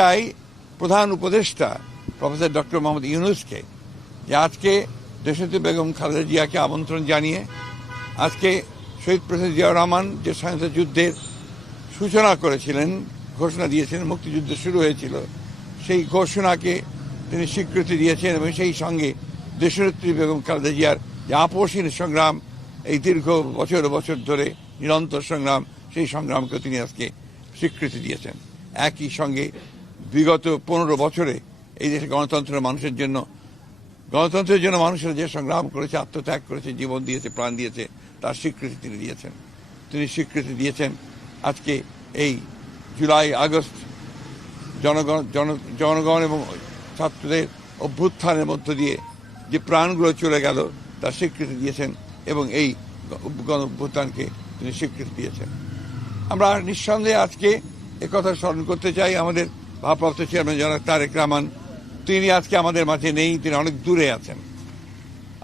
চাই প্রধান উপদেষ্টা প্রফেসর ডক্টর মোহাম্মদ ইউনূসকে যে আজকে দেশনেত্রী বেগম খালেদা জিয়াকে আমন্ত্রণ জানিয়ে আজকে শহীদ প্রেসিডেন্ট জিয়াউর রহমান যে স্বাধীনতা যুদ্ধের সূচনা করেছিলেন, ঘোষণা দিয়েছিলেন, মুক্তিযুদ্ধ শুরু হয়েছিল, সেই ঘোষণাকে তিনি স্বীকৃতি দিয়েছেন এবং সেই সঙ্গে দেশনেত্রী বেগম খালেদা জিয়ার যে আপসহীন সংগ্রাম, এই দীর্ঘ বছর বছর ধরে নিরন্তর সংগ্রাম, সেই সংগ্রামকে তিনি আজকে স্বীকৃতি দিয়েছেন। একই সঙ্গে বিগত 15 বছরে এই দেশে গণতন্ত্রের মানুষেরা যে সংগ্রাম করেছে, আত্মত্যাগ করেছে, জীবন দিয়েছে, প্রাণ দিয়েছে, তার স্বীকৃতি তিনি দিয়েছেন। তিনি স্বীকৃতি দিয়েছেন আজকে এই জুলাই আগস্ট জনগণ এবং ছাত্রদের অভ্যুত্থানের মধ্য দিয়ে যে প্রাণগুলো চলে গেল তার স্বীকৃতি দিয়েছেন এবং এই গণ অভ্যুত্থানকে তিনি স্বীকৃতি দিয়েছেন। আমরা নিঃসন্দেহে আজকে একথা স্মরণ করতে চাই, আমাদের ভারপ্রাপ্ত চেয়ারম্যান জনাব তারেক রহমান, তিনি আজকে আমাদের মাঝে নেই, তিনি অনেক দূরে আছেন।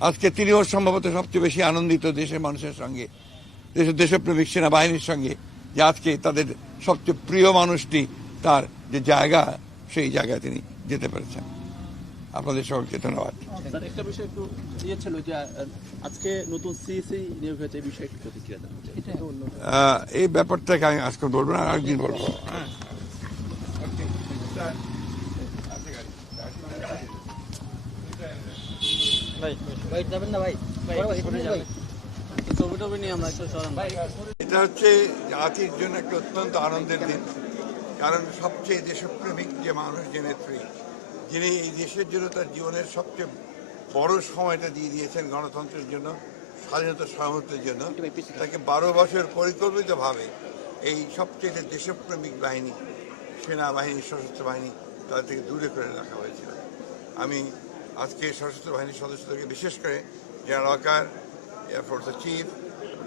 আজকে তিনিও সম্ভবত সবচেয়ে বেশি আনন্দিত দেশের মানুষের সঙ্গে, দেশপ্রেমিক সেনাবাহিনীর সঙ্গে, যে আজকে তাদের সবচেয়ে প্রিয় মানুষটি তার যে জায়গা, সেই জায়গায় তিনি যেতে পেরেছেন। আপনাদের সকলকে ধন্যবাদ। একটা বিষয় একটু ছিল যে আজকে নতুন সিএসি নিয়োগ হয়েছে, এই বিষয়ে একটু প্রতিক্রিয়া দেন। এই ব্যাপারটাকে আমি আজকে বলবো না, আরেকদিন বলবো। এটা হচ্ছে জাতির জন্য একটা অত্যন্ত আনন্দের দিন, কারণ সবচেয়ে দেশপ্রেমিক যে মানুষ, যে নেত্রী, যিনি এই দেশের জন্য তার জীবনের সবচেয়ে বড় সময়টা দিয়ে দিয়েছেন গণতন্ত্রের জন্য, স্বাধীনতা সার্বভৌমত্বের জন্য, তাকে 12 বছর পরিকল্পিতভাবে এই সবচেয়ে দেশপ্রেমিক বাহিনী, সেনাবাহিনী, সশস্ত্র বাহিনী, তাদের থেকে দূরে করে রাখা হয়েছিল। আমি আজকে সশস্ত্র বাহিনীর সদস্যদেরকে, বিশেষ করে জেনারেল ওয়াকার, এয়ারফোর্সের চিফ,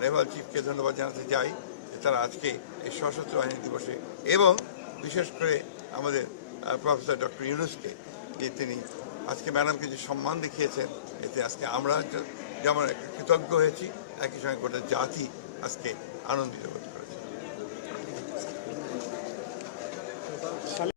নেভাল চিফকে ধন্যবাদ জানাতে চাই যে তারা আজকে এই সশস্ত্র বাহিনী দিবসে, এবং বিশেষ করে আমাদের প্রফেসর ডক্টর ইউনূসকে, যে তিনি আজকে ম্যাডামকে যে সম্মান দেখিয়েছেন, এতে আজকে আমরা যেমন কৃতজ্ঞ হয়েছি, একই সঙ্গে গোটা জাতি আজকে আনন্দিত হয়েছে।